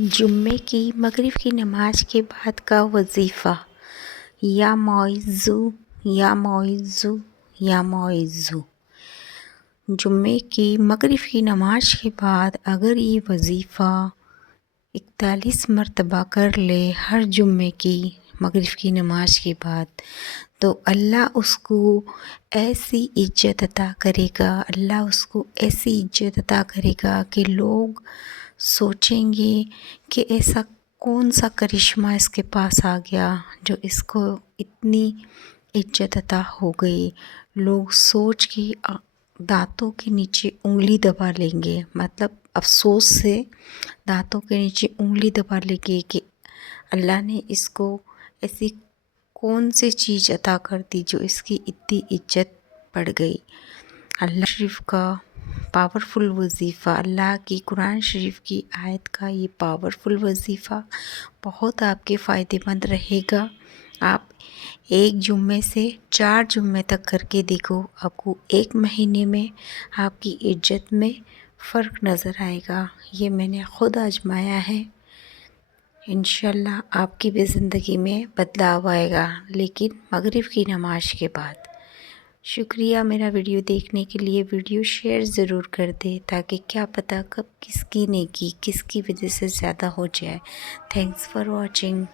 جمعے کی مغرب کی نماز کے بعد کا وظیفہ یا معزو یا معزو یا معزو۔ جمعے کی مغرب کی نماز کے بعد اگر یہ وظیفہ 41 مرتبہ کر لے ہر جمعے کی مغرب کی نماز کے بعد، تو اللہ اس کو ایسی عزت عطا کرے گا، اللہ اس کو ایسی عزت عطا کرے گا کہ لوگ سوچیں گے کہ ایسا کون سا کرشمہ اس کے پاس آ گیا جو اس کو اتنی عزت عطا ہو گئی۔ لوگ سوچ کے دانتوں کے نیچے انگلی دبا لیں گے، مطلب افسوس سے دانتوں کے نیچے انگلی دبا لیں گے کہ اللہ نے اس کو ایسی کون سی چیز عطا کر دی جو اس کی اتنی عزت بڑھ گئی۔ اللہ شریف کا پاورفل وظیفہ، اللہ کی قرآن شریف کی آیت کا یہ پاورفل وظیفہ بہت آپ کے فائدے مند رہے گا۔ آپ ایک جمعے سے 4 جمعے تک کر کے دیکھو، آپ کو ایک مہینے میں آپ کی عزت میں فرق نظر آئے گا۔ یہ میں نے خود آزمایا ہے، انشاءاللہ آپ کی بھی زندگی میں بدلاؤ آئے گا، لیکن مغرب کی نماز کے بعد۔ شکریہ میرا ویڈیو دیکھنے کے لیے۔ ویڈیو شیئر ضرور کر دے تاکہ کیا پتہ کب کس کی نیکی کس کی وجہ سے زیادہ ہو جائے۔ Thanks for watching.